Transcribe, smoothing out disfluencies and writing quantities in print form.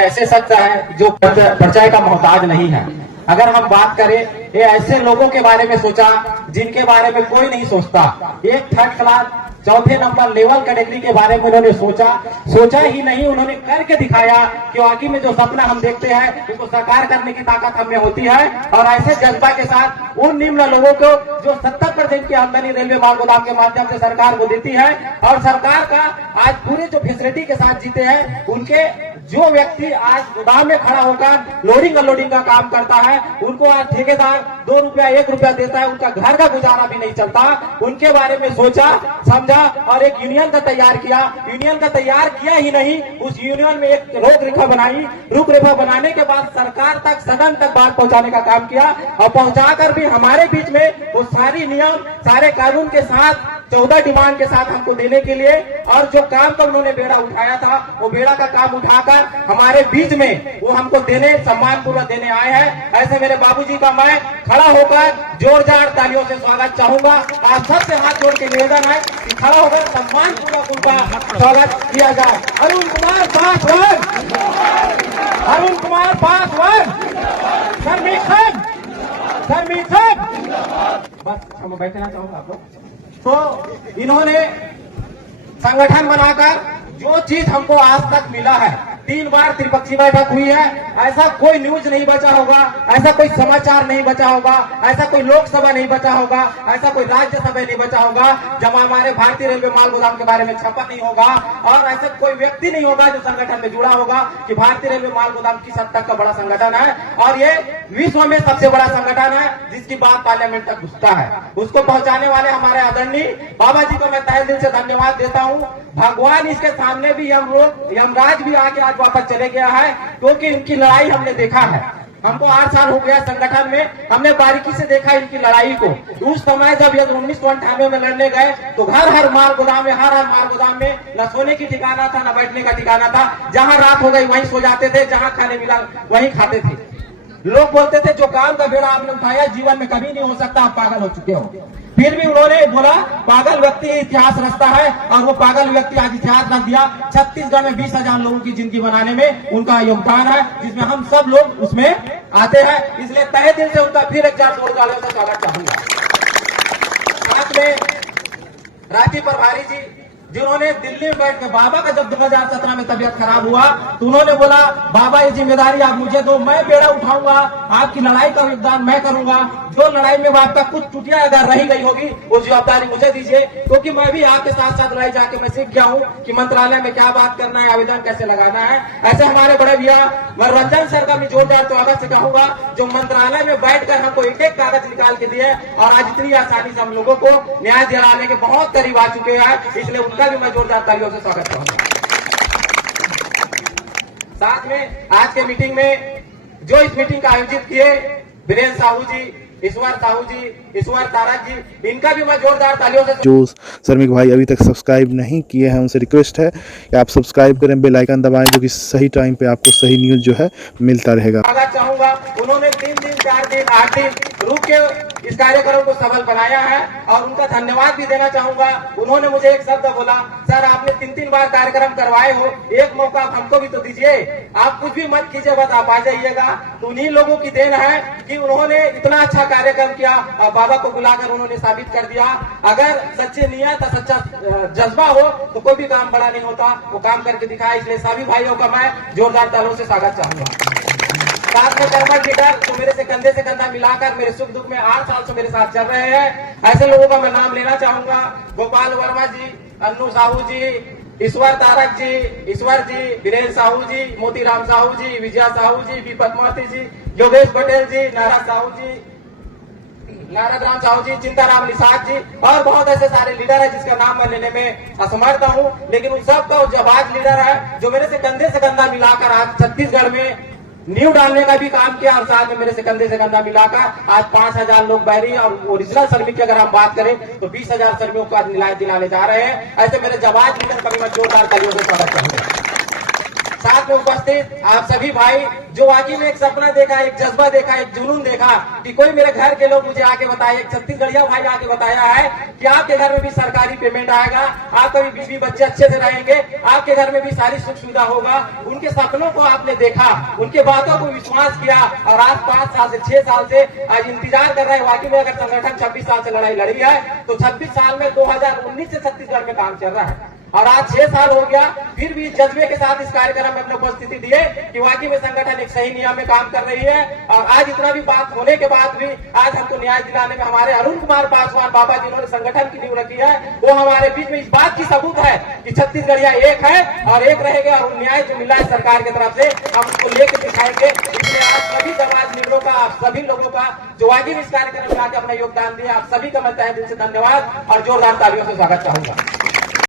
ऐसे शख्स है जो परिचय का मोहताज नहीं है। अगर हम बात करें, ये ऐसे लोगों के बारे में सोचा जिनके बारे में कोई नहीं सोचता। एक थर्ड क्लास चौथे नंबर लेवल कैटेगरी के बारे में उन्होंने सोचा ही नहीं, उन्होंने करके दिखाया कि वाकई में जो सपना हम देखते हैं उसको साकार करने की ताकत हमें होती है। और ऐसे जज्बा के साथ उन निम्न लोगों को जो 70% की आमदनी रेलवे माल गोदाम के माध्यम से सरकार को देती है और सरकार का आज पूरे जो फैसिलिटी के साथ जीते हैं, उनके जो व्यक्ति आज गोदाम में खड़ा होकर लोडिंग अनलोडिंग का काम करता है, उनको आज ठेकेदार 2 रुपया 1 रुपया देता है, उनका घर का गुजारा भी नहीं चलता। उनके बारे में सोचा समझा और एक यूनियन का तैयार किया। यूनियन का तैयार किया ही नहीं, उस यूनियन में एक रूपरेखा बनाई। रूपरेखा बनाने के बाद सरकार तक, सदन तक बात पहुंचाने का काम किया और पहुंचाकर भी हमारे बीच में वो सारी नियम, सारे कानून के साथ 14 डिमांड के साथ हमको देने के लिए, और जो काम का उन्होंने बेड़ा उठाया था वो बेड़ा का काम उठाकर हमारे बीच में वो हमको देने, सम्मान पूर्वक देने आए हैं। ऐसे मेरे बाबूजी का मैं खड़ा होकर जोरदार तालियों से स्वागत चाहूंगा। आप सबसे हाथ जोड़ के निवेदन है कि खड़ा होकर सम्मान पूर्वक उनका स्वागत किया जाए। अरुण कुमार पासवान, अरुण कुमार पासवान, शर्मिक, बस हम बैठना चाहूंगा आपको। तो इन्होंने संगठन बनाकर जो चीज हमको आज तक मिला है, 3 बार त्रिपक्षीय बैठक हुई है, ऐसा कोई न्यूज नहीं बचा होगा, ऐसा कोई समाचार नहीं बचा होगा, ऐसा कोई लोकसभा नहीं बचा होगा, ऐसा कोई राज्यसभा नहीं बचा होगा जब हमारे भारतीय रेलवे माल गोदाम के बारे में छपा नहीं होगा। और ऐसा कोई व्यक्ति नहीं होगा जो संगठन में जुड़ा होगा कि भारतीय रेलवे माल गोदाम किस हद तक का बड़ा संगठन है और ये विश्व में सबसे बड़ा संगठन है जिसकी बात पार्लियामेंट तक घुसता है। उसको पहुंचाने वाले हमारे आदरणीय बाबा जी को मैं तहे दिल से धन्यवाद देता हूँ। भगवान इसके सामने भी यमराज भी आके आज वापस चले गया है, क्योंकि इनकी लड़ाई हमने देखा है। हमको 8 साल हो गया संगठन में, हमने बारीकी से देखा इनकी लड़ाई को। उस समय जब 1998 में लड़ने गए तो हर माल गोदाम में, हर माल गोदाम में न सोने की ठिकाना था, न बैठने का ठिकाना था। जहां रात हो गई वहीं सो जाते थे, जहां खाने मिला वहीं खाते थे। लोग बोलते थे जो काम का बेड़ा आपने उठाया जीवन में कभी नहीं हो सकता, आप पागल हो चुके हो। फिर भी उन्होंने बोला पागल व्यक्ति इतिहास रचता है, और वो पागल व्यक्ति आज इतिहास रच दिया। छत्तीसगढ़ में 20,000 लोगों की जिंदगी बनाने में उनका योगदान है, जिसमें हम सब लोग उसमें आते हैं। इसलिए तहे दिल से उनका फिर एक बार जोरदार से स्वागत चाहूंगा। साथ में रांची प्रभारी जी, जिन्होंने दिल्ली में बैठ कर बाबा का जब 2017 में तबियत खराब हुआ तो उन्होंने बोला बाबा ये जिम्मेदारी आप मुझे दो, मैं बेड़ा उठाऊंगा, आपकी लड़ाई का योगदान मैं करूंगा। जो लड़ाई में आपका कुछ टुटिया अगर रही गई होगी वो जवाबदारी मुझे दीजिए, क्योंकि मैं भी आपके साथ साथ लड़ाई जाके मैं सीख गया हूँ कि मंत्रालय में क्या बात करना है, आवेदन कैसे लगाना है। ऐसे हमारे बड़े भैया मनोरंजन सर का भी जोरदार स्वागत से कहूंगा, जो मंत्रालय में बैठकर हमको एक एक कागज निकाल के दिए और आज इतनी आसानी से हम लोगों को न्याय दिलाने के बहुत करीब आ चुके हैं। इसलिए उनका भी मैं जोरदार तालियों से स्वागत करूंगा। साथ में आज के मीटिंग में जो इस मीटिंग का आयोजित किए वीरेंद्र साहू जी, ईश्वर साहू जी, ईश्वर तारक जी, इनका भी मैं जोरदार तालियों से। जो शर्मिक भाई अभी तक सब्सक्राइब नहीं किए हैं उनसे रिक्वेस्ट है कि आप सब्सक्राइब करें, बेल आइकन दबाएं, जो कि सही टाइम पे आपको सही न्यूज जो है मिलता रहेगा। स्वागत चाहूंगा। उन्होंने 3 दिन 4 दिन 8 दिन रुक के इस कार्यक्रम को सफल बनाया है और उनका धन्यवाद भी देना चाहूंगा। उन्होंने मुझे एक शब्द बोला, सर आपने 3-3 बार कार्यक्रम करवाए हो, एक मौका हमको भी तो दीजिए, आप कुछ भी मत कीजिए, बस आप आ जाइएगा। तो उन्हीं लोगों की देन है कि उन्होंने इतना अच्छा कार्यक्रम किया और बाबा को बुलाकर उन्होंने साबित कर दिया। अगर सच्ची नियत, सच्चा जज्बा हो तो कोई भी काम बड़ा नहीं होता, वो काम करके दिखाया। इसलिए सभी भाइयों का मैं जोरदार तालियों से स्वागत चाहूंगा। साथ में कर्मठ लीडर जो मेरे से कंधे से कंधा मिलाकर मेरे सुख दुख में 8 साल से मेरे साथ चल रहे हैं, ऐसे लोगों का मैं नाम लेना चाहूंगा। गोपाल वर्मा जी, अन्नू साहू जी, ईश्वर तारक जी, ईश्वर जी, वीरेंद्र साहू जी, मोतीराम साहू जी, विजया साहू जी, विपत मोती जी, योगेश पटेल जी, नाराज साहू जी, नारद राम साहू जी, चिंताराम निषाद जी और बहुत ऐसे सारे लीडर है जिसका नाम मैं लेने में असमर्थ हूँ। लेकिन उन सबका जवाब लीडर है जो मेरे से कंधे से कंधा मिलाकर आज छत्तीसगढ़ में नींव डालने का भी काम किया और साथ में मेरे से कंधे से कंधा मिलाकर आज 5,000 लोग बहरी और ओरिजिनल श्रमिक की अगर हम बात करें तो 20,000 श्रमिकों को आज न्याय दिलाने जा रहे हैं। ऐसे मेरे जवाब लीडर का भी मैं जोरदार तालियों से स्वागत करूंगा। साथ में उपस्थित आप सभी भाई जो वाकई में एक सपना देखा, एक जज्बा देखा, एक जुनून देखा कि कोई मेरे घर के लोग मुझे आके बताए, एक छत्तीसगढ़िया भाई आके बताया है कि आपके घर में भी सरकारी पेमेंट आएगा, आपका भी बीवी बच्चे अच्छे से रहेंगे, आपके घर में भी सारी सुख सुविधा होगा। उनके सपनों को आपने देखा, उनके बातों को विश्वास किया और आज 5 साल से 6 साल से आज इंतजार कर रहे हैं। वाकई में अगर संगठन 26 साल से लड़ाई लड़ी है तो 26 साल में 2019 से छत्तीसगढ़ में काम चल रहा है और आज 6 साल हो गया, फिर भी जज्बे के साथ इस कार्यक्रम में अपनी उपस्थिति दिए कि वाकई में संगठन एक सही नियम में काम कर रही है। और आज इतना भी बात होने के बाद भी आज हमको न्याय दिलाने में हमारे अरुण कुमार पासवान बाबा जिन्होंने संगठन की नींव रखी है, वो हमारे बीच में इस बात की सबूत है कि छत्तीसगढ़िया एक है और एक रहेगा और न्याय जो मिला है सरकार की तरफ से हम उसको लेकर दिखाएंगे। इसलिए आज सभी समाज लीडरों का, आप सभी लोगों का जो वाकई में इस कार्यक्रम में आकर अपना योगदान दिया, आप सभी का मैं तहे दिल से धन्यवाद और जोरदार तालियों से स्वागत चाहूंगा।